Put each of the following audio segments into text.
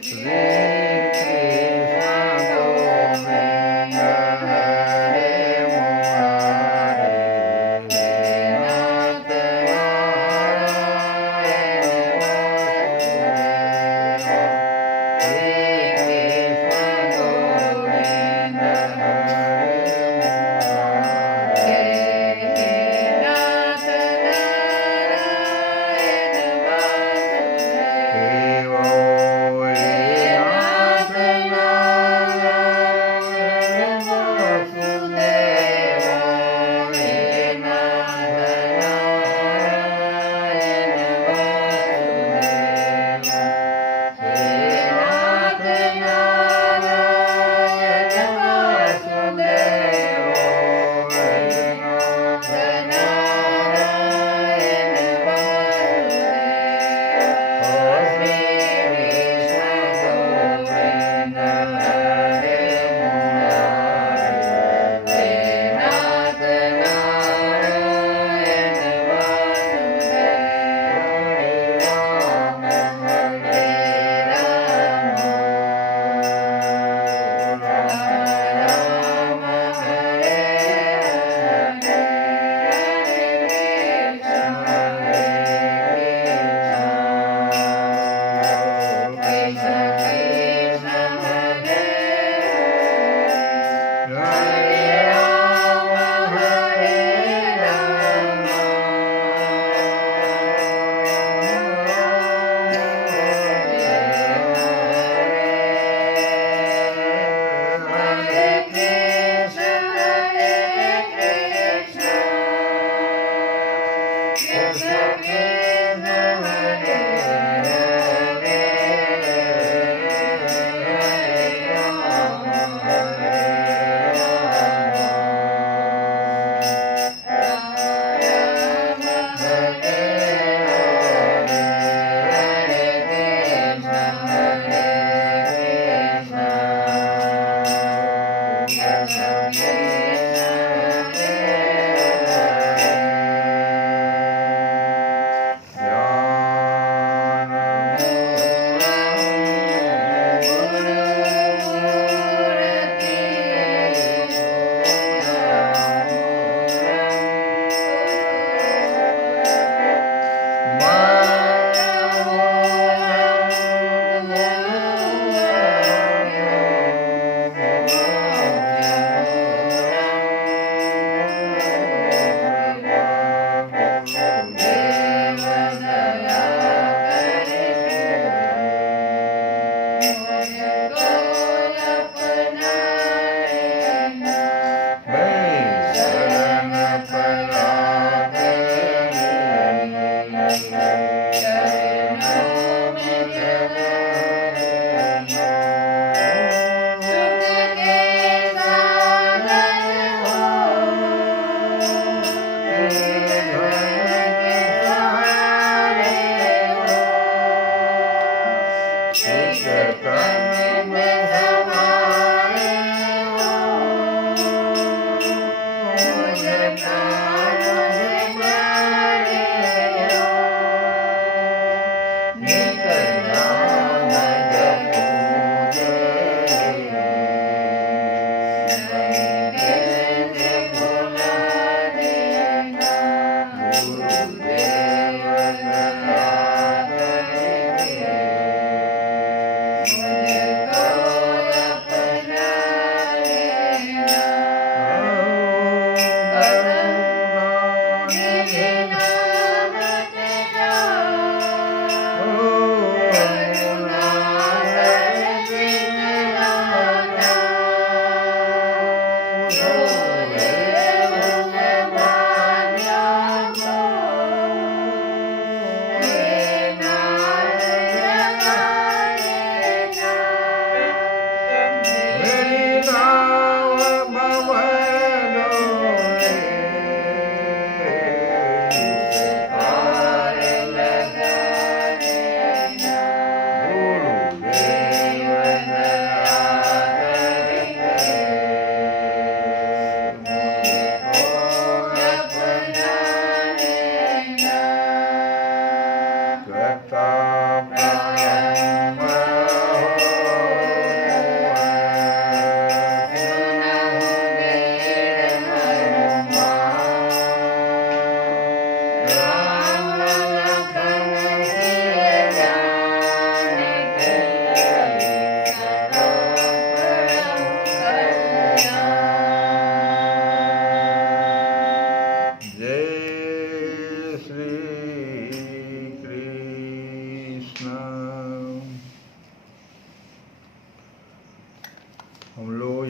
Yeah.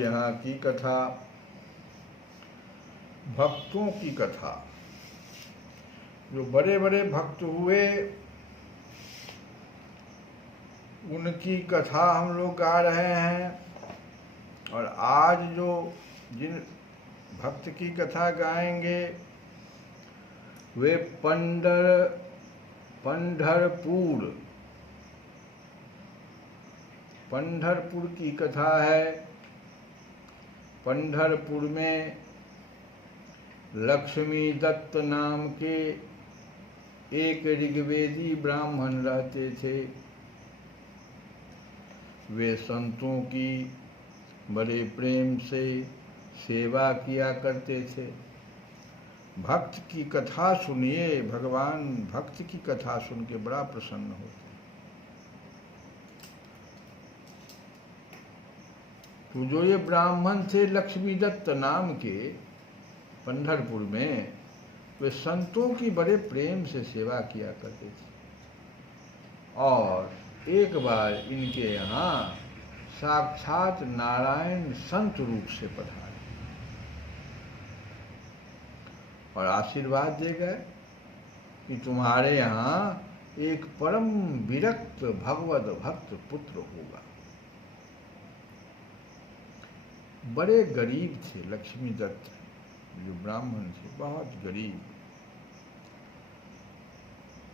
यहाँ की कथा, भक्तों की कथा। जो बड़े बड़े भक्त हुए उनकी कथा हम लोग गा रहे हैं। और आज जो जिन भक्त की कथा गाएंगे वे पंढरपुर की कथा है। पंढरपुर में लक्ष्मी दत्त नाम के एक ऋग्वेदी ब्राह्मण रहते थे। वे संतों की बड़े प्रेम से सेवा किया करते थे। भक्त की कथा सुनिए, भगवान भक्त की कथा सुन के बड़ा प्रसन्न होते। तो जो ये ब्राह्मण थे लक्ष्मी दत्त नाम के पंढरपुर में, वे संतों की बड़े प्रेम से सेवा किया करते थे। और एक बार इनके यहाँ साक्षात नारायण संत रूप से पधारे और आशीर्वाद दे गए कि तुम्हारे यहाँ एक परम विरक्त भगवत भक्त पुत्र होगा। बड़े गरीब थे लक्ष्मी दत्त, जो ब्राह्मण थे बहुत गरीब।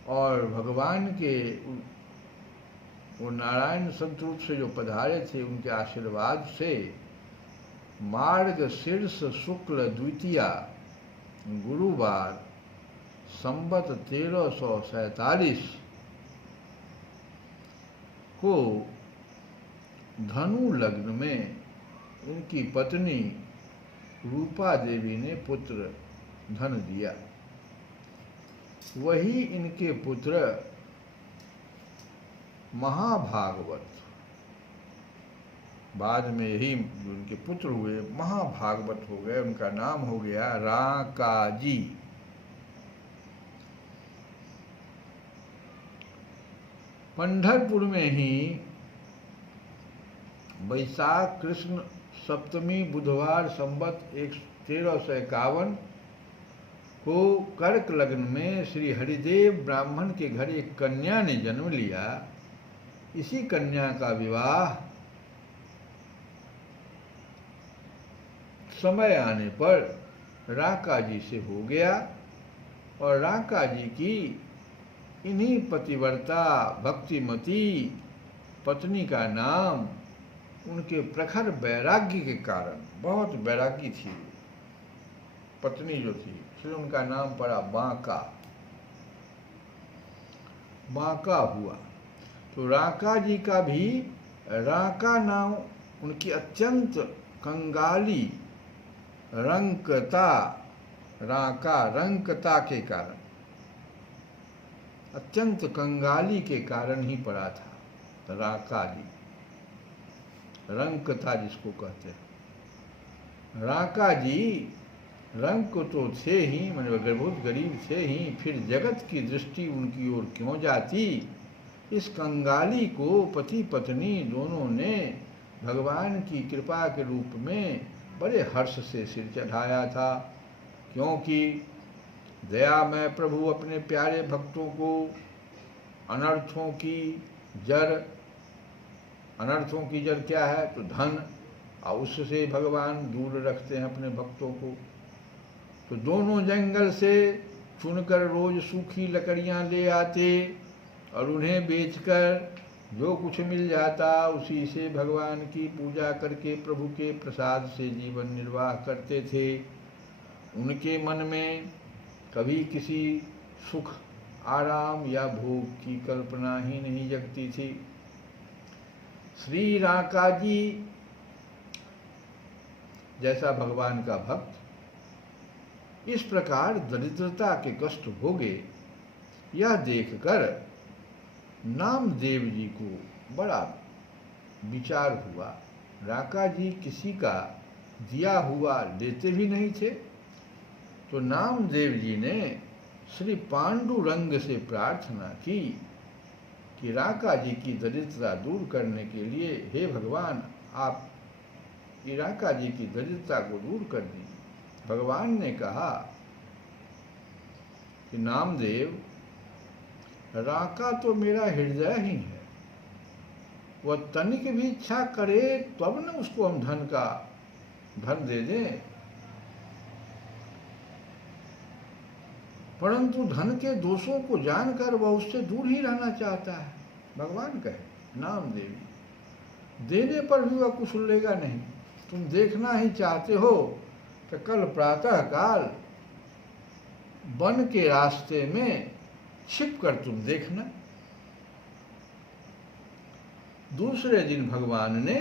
और भगवान के वो नारायण संत रूप से जो पधारे थे, उनके आशीर्वाद से मार्गशीर्ष शुक्ल द्वितीया गुरुवार संवत 1347 को धनु लग्न में उनकी पत्नी रूपा देवी ने पुत्र धन दिया। वही इनके पुत्र महाभागवत, बाद में ही उनके पुत्र हुए महाभागवत हो गए। उनका नाम हो गया राकाजी। पंढरपुर में ही वैशाख कृष्ण सप्तमी बुधवार संवत 1351 को कर्क लग्न में श्री हरिदेव ब्राह्मण के घर एक कन्या ने जन्म लिया। इसी कन्या का विवाह समय आने पर राका जी से हो गया। और राका जी की इन्हीं पतिव्रता भक्तिमती पत्नी का नाम उनके प्रखर वैराग्य के कारण, बहुत वैरागी थी पत्नी जो थी, इसलिए उनका नाम पड़ा बांका। बांका हुआ। तो राका जी का भी राका नाम उनकी अत्यंत कंगाली रंकता, राका रंकता के कारण, अत्यंत कंगाली के कारण ही पड़ा था राका जी, रंकता जिसको कहते हैं। राका जी रंक तो थे ही, मतलब बहुत गरीब थे ही, फिर जगत की दृष्टि उनकी ओर क्यों जाती। इस कंगाली को पति पत्नी दोनों ने भगवान की कृपा के रूप में बड़े हर्ष से सिर चढ़ाया था। क्योंकि दयामय प्रभु अपने प्यारे भक्तों को अनर्थों की जड़ क्या है, तो धन, और उससे भगवान दूर रखते हैं अपने भक्तों को। तो दोनों जंगल से चुनकर रोज सूखी लकड़ियां ले आते और उन्हें बेचकर जो कुछ मिल जाता उसी से भगवान की पूजा करके प्रभु के प्रसाद से जीवन निर्वाह करते थे। उनके मन में कभी किसी सुख, आराम या भोग की कल्पना ही नहीं जगती थी। श्री राका जी जैसा भगवान का भक्त इस प्रकार दरिद्रता के कष्ट भोगे, यह देखकर नामदेव जी को बड़ा विचार हुआ। राका जी किसी का दिया हुआ लेते भी नहीं थे, तो नामदेव जी ने श्री पांडुरंग से प्रार्थना की कि राका जी की दरिद्रता दूर करने के लिए हे भगवान, आप इराका जी की दरिद्रता को दूर कर दी। भगवान ने कहा कि नामदेव, राका तो मेरा हृदय ही है, वह तनिक भी इच्छा करे तब न उसको हम धन दे दें, परंतु धन के दोषों को जानकर वह उससे दूर ही रहना चाहता है। भगवान कहे नामदेवी, देने पर भी वह कुछ लेगा नहीं। तुम देखना ही चाहते हो तो कल प्रातः काल वन के रास्ते में छिप कर तुम देखना। दूसरे दिन भगवान ने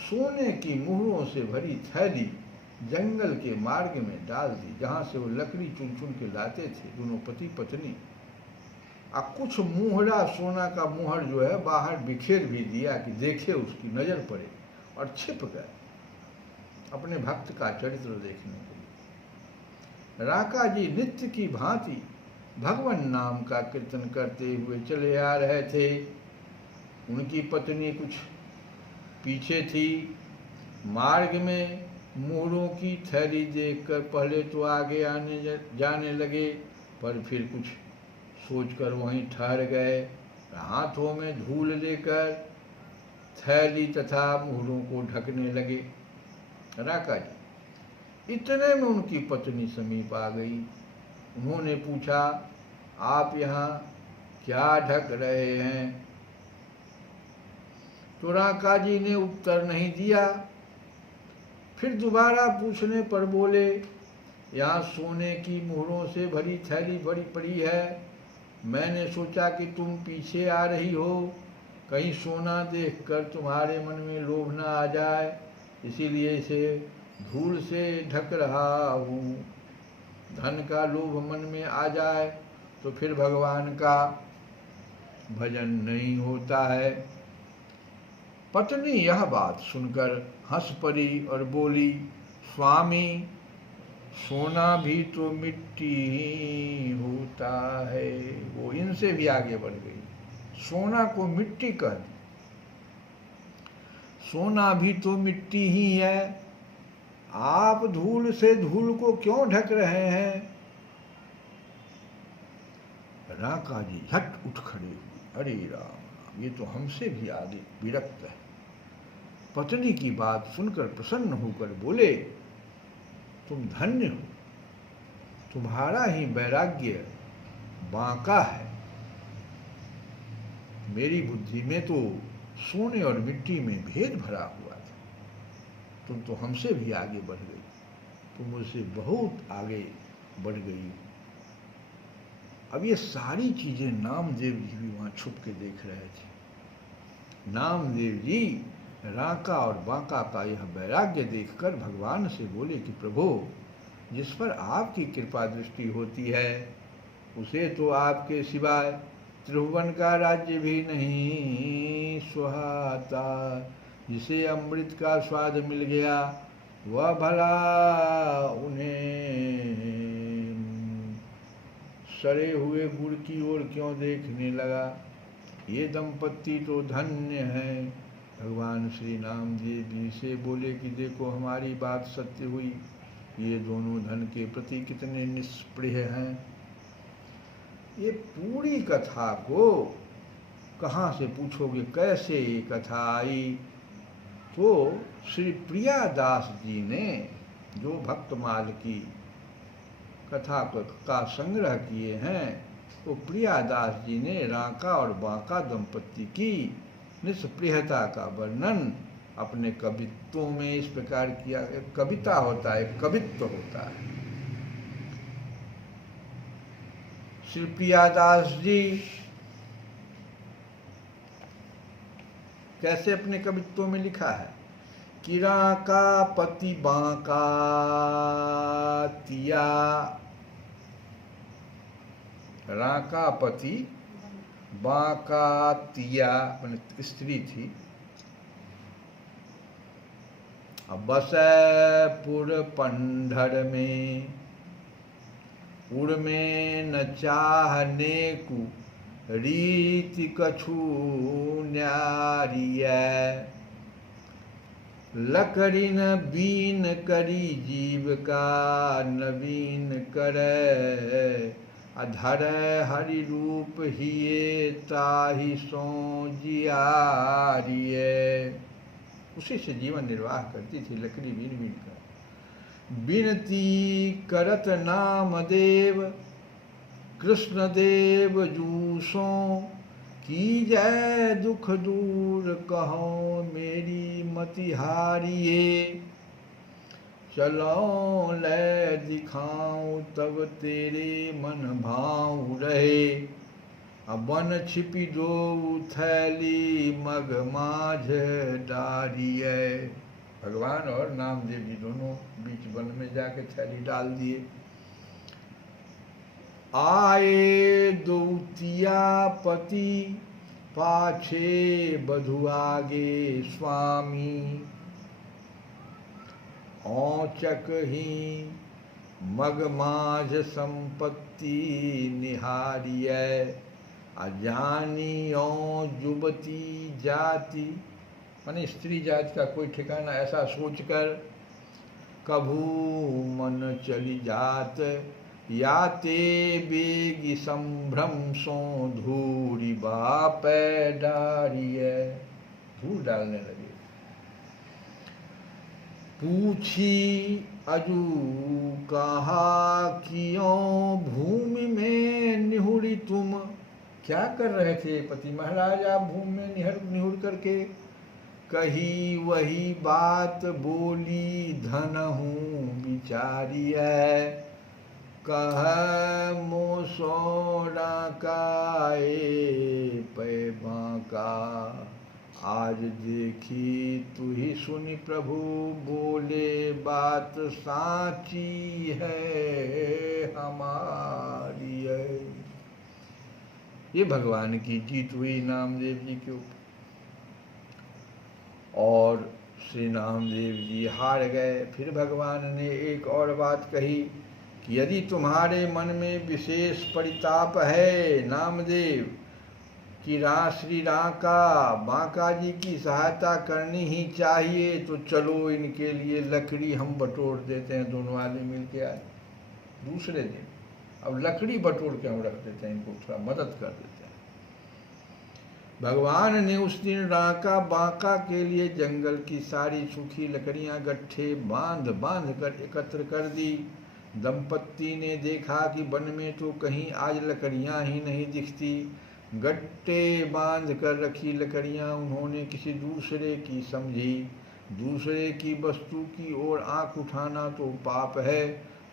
सोने की मुहरों से भरी थैली जंगल के मार्ग में डाल दी, जहां से वो लकड़ी चुन चुन के लाते थे दोनों पति पत्नी। अब कुछ मुहरा सोना का मुहर जो है बाहर बिखेर भी दिया कि देखे, उसकी नजर पड़े, और छिप गए अपने भक्त का चरित्र देखने के लिए। राका जी नित्य की भांति भगवान नाम का कीर्तन करते हुए चले आ रहे थे। उनकी पत्नी कुछ पीछे थी। मार्ग में मोहरों की थैली देखकर पहले तो आगे आने जाने लगे, पर फिर कुछ सोचकर वहीं ठहर गए। हाथों में धूल लेकर थैली तथा मोहरों को ढकने लगे। राका जी इतने में उनकी पत्नी समीप आ गई। उन्होंने पूछा, आप यहाँ क्या ढक रहे हैं? तो राका जी ने उत्तर नहीं दिया। फिर दोबारा पूछने पर बोले, यहाँ सोने की मोहरों से भरी थैली बड़ी पड़ी है, मैंने सोचा कि तुम पीछे आ रही हो, कहीं सोना देखकर तुम्हारे मन में लोभ न आ जाए, इसीलिए इसे धूल से ढक रहा हूँ। धन का लोभ मन में आ जाए तो फिर भगवान का भजन नहीं होता है। पत्नी यह बात सुनकर हंस पड़ी और बोली, स्वामी, सोना भी तो मिट्टी ही होता है। वो इनसे भी आगे बढ़ गई, सोना को मिट्टी कह दी। सोना भी तो मिट्टी ही है, आप धूल से धूल को क्यों ढक रहे हैं? राका जी झट उठ खड़े हुए। अरे राम, ये तो हमसे भी आगे विरक्त है। पत्नी की बात सुनकर प्रसन्न होकर बोले, तुम धन्य हो, तुम्हारा ही वैराग्य बांका है। मेरी बुद्धि में तो सोने और मिट्टी में भेद भरा हुआ था। तुम तो हमसे भी आगे बढ़ गई, तुम मुझसे बहुत आगे बढ़ गई। अब ये सारी चीजें नामदेव जी भी वहां छुप के देख रहे थे। नामदेव जी राका और बांका का यह वैराग्य देखकर भगवान से बोले कि प्रभु, जिस पर आपकी कृपा दृष्टि होती है उसे तो आपके सिवाय त्रिभुवन का राज्य भी नहीं सुहाता। जिसे अमृत का स्वाद मिल गया वह भला उन्हें सड़े हुए गुड़ की ओर क्यों देखने लगा। ये दंपत्ति तो धन्य है। भगवान श्री नामदेव जी से बोले कि देखो, हमारी बात सत्य हुई, ये दोनों धन के प्रति कितने निष्प्रिय हैं। ये पूरी कथा को कहाँ से पूछोगे, कैसे ये कथा आई? तो श्री प्रियादास जी ने जो भक्तमाल की कथा का संग्रह किए हैं, वो प्रियादास जी ने राका और बांका दंपत्ति की निष्प्रियता का वर्णन अपने कवित्वों में इस प्रकार किया। एक कविता होता है, कवित्व होता है। श्री प्रियादास जी कैसे अपने कवित्वों में लिखा है कि राका पति बांका तिया। राका पति बांका तिया मैंने स्त्री थी। अब बसैपुर पंडर में उड़ में न चाहने को रीति कछु न्यारी है। लकड़ी न बीन करी जीव का नवीन करे, अधर हरि रूप हिये ताहि सो जियारिये। उसी से जीवन निर्वाह करती थी लकड़ी बीन बीन कर। बिनती करत नाम देव कृष्ण देव जूसो, की जय दुख दूर कहो मेरी मति हारिये। चलो ले दिखाऊं तब तेरे मन भाव रहे, अबन छिपी दो थैली मग माझ डारिये। भगवान और नामदेव जी दोनों बीच वन में जाके थैली डाल दिए। आए दौतिया पति पाछे बधु आगे स्वामी, औचक ही मग माझ संपत्ति निहारिये। अजानी औ जुबती जाति, माने स्त्री जाति का कोई ठिकाना ऐसा सोचकर कभू मन चली जात, याते बेगी संभ्रम सो धूरी बापै डारिये। धूल डालने लगे। पूछी अजू कहा क्यों भूमि में निहुरी तुम, क्या कर रहे थे पति महाराज आप भूमि में निहुर करके। कही वही बात बोली धन हूँ बिचारी है, कह मोसोड़ा काए पैबा का। आज देखी तू ही सुनी प्रभु बोले बात साची है हमारी है। ये भगवान की जीत हुई नामदेव जी के ऊपर, और श्री नामदेव जी हार गए। फिर भगवान ने एक और बात कही कि यदि तुम्हारे मन में विशेष परिताप है नामदेव कि श्री बांका जी की सहायता करनी ही चाहिए, तो चलो इनके लिए लकड़ी हम बटोर देते हैं, दोनों आदमी मिल के आए। दूसरे दिन अब लकड़ी बटोर के हम रख देते हैं, इनको थोड़ा मदद कर देते हैं। भगवान ने उस दिन बांका के लिए जंगल की सारी सूखी लकड़ियां गट्ठे बांध बांध कर एकत्र कर दी। दंपत्ति ने देखा कि वन में तो कहीं आज लकड़ियां ही नहीं दिखती। गट्टे बांध कर रखी लकड़ियां उन्होंने किसी दूसरे की समझी। दूसरे की वस्तु की ओर आंख उठाना तो पाप है।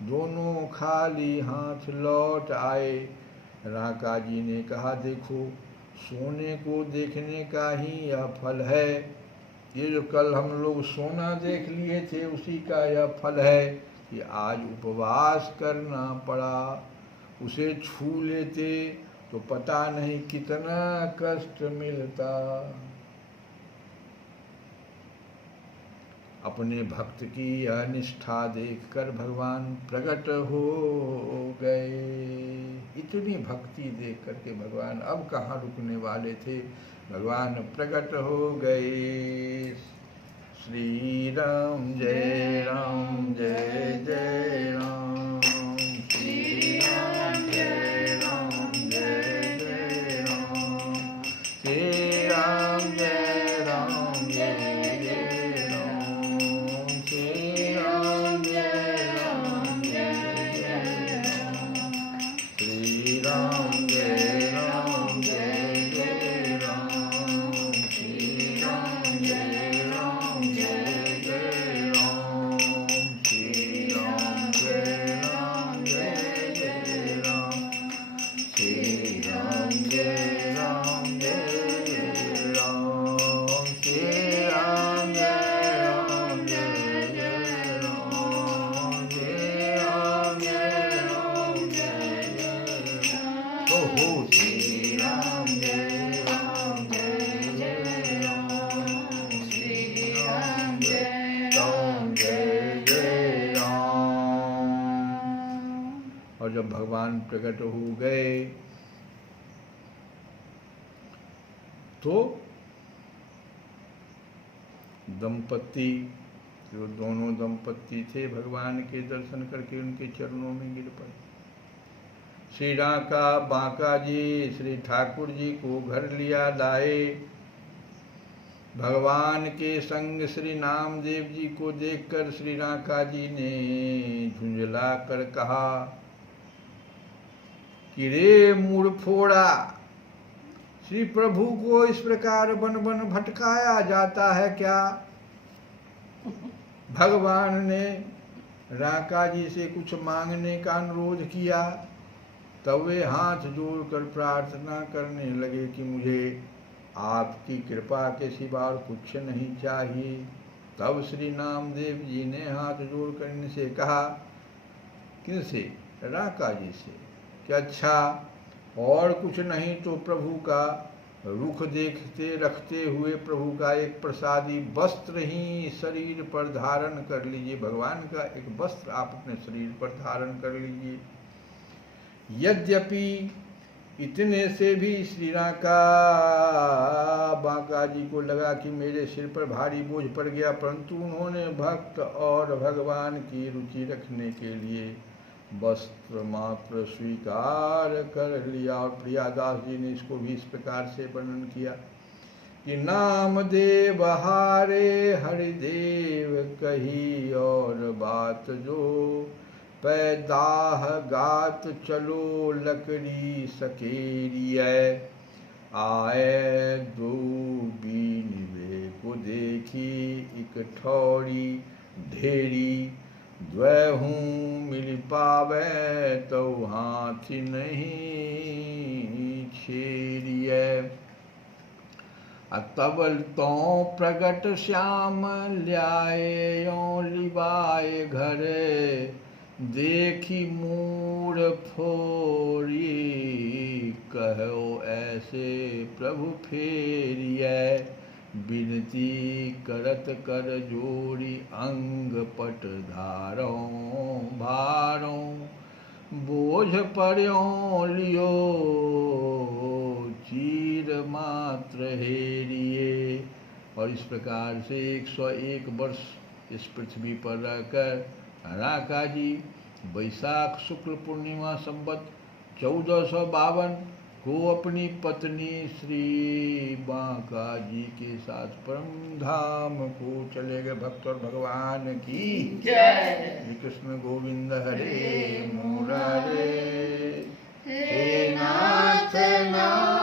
दोनों खाली हाथ लौट आए। राका जी ने कहा, देखो सोने को देखने का ही यह फल है। ये जो कल हम लोग सोना देख लिए थे उसी का यह फल है कि आज उपवास करना पड़ा। उसे छू लेते तो पता नहीं कितना कष्ट मिलता। अपने भक्त की यह निष्ठा देखकर भगवान प्रकट हो गए। इतनी भक्ति देख करके भगवान अब कहाँ रुकने वाले थे, भगवान प्रकट हो गए। श्री राम जय राम जय जय राम, श्री राम जय राम जय जय राम, श्री राम जय राम जय जय राम, श्री राम जय राम जय जय राम, श्री राम जय राम जय जय राम, श्री राम जय राम जय जय राम, श्री राम जय राम जय जय राम, श्री राम जय राम जय जय राम, श्री राम जय राम जय जय राम, श्री राम जय राम जय जय राम। ओहो श्री राम जय राम जय जय राम, श्री राम जय राम जय जय राम। और जब भगवान प्रकट हो गए तो दंपत्ति, जो दोनों दंपत्ति थे, भगवान के दर्शन करके उनके चरणों में गिर पड़े। श्री राका बांका जी श्री ठाकुर जी को घर लिया लाए। भगवान के संग श्री नामदेव जी को देखकर श्री राका जी ने झुंझला कर कहा कि रे मूढ़ फोड़ा, श्री प्रभु को इस प्रकार बन बन भटकाया जाता है क्या? भगवान ने राका जी से कुछ मांगने का अनुरोध किया, तब वे हाथ जोड़कर प्रार्थना करने लगे कि मुझे आपकी कृपा के सिवा और कुछ नहीं चाहिए। तब श्री नामदेव जी ने हाथ जोड़कर इनसे कहा, किनसे? राका जी से, कि अच्छा और कुछ नहीं तो प्रभु का रुख देखते रखते हुए प्रभु का एक प्रसादी वस्त्र ही शरीर पर धारण कर लीजिए। भगवान का एक वस्त्र आप अपने शरीर पर धारण कर लीजिए। यद्यपि इतने से भी श्री राका बांका जी को लगा कि मेरे सिर पर भारी बोझ पड़ गया, परंतु उन्होंने भक्त और भगवान की रुचि रखने के लिए वस्त्र मात्र स्वीकार कर लिया। और प्रियादास जी ने इसको भी इस प्रकार से वर्णन किया कि नामदेव हारे हरिदेव कही और बात जो, पैदाह गात चलो लकड़ी सकेरिय, आए दो बीनवे को देखी एक ठौरी ढेरी, द्वहूँ मिल पावे तो हाथी नहीं छेरिय। तबल तो प्रगट श्याम ल्याए यो लिवाए घरे, देखी मूढ़ फोरी कहो ऐसे प्रभु फेरिय, बिनती करत कर जोड़ी अंग पट धारो भारो, बोझ पर्यो लियो चीर मात्र हेरिए। और इस प्रकार से 101 वर्ष इस पृथ्वी पर रहकर राका जी वैशाख शुक्ल पूर्णिमा संवत 1452 को अपनी पत्नी श्री बांका जी के साथ परम धाम को चले गए। भक्त और भगवान की जय। श्री कृष्ण गोविंद हरे मुरारे, हे नाथ नाथ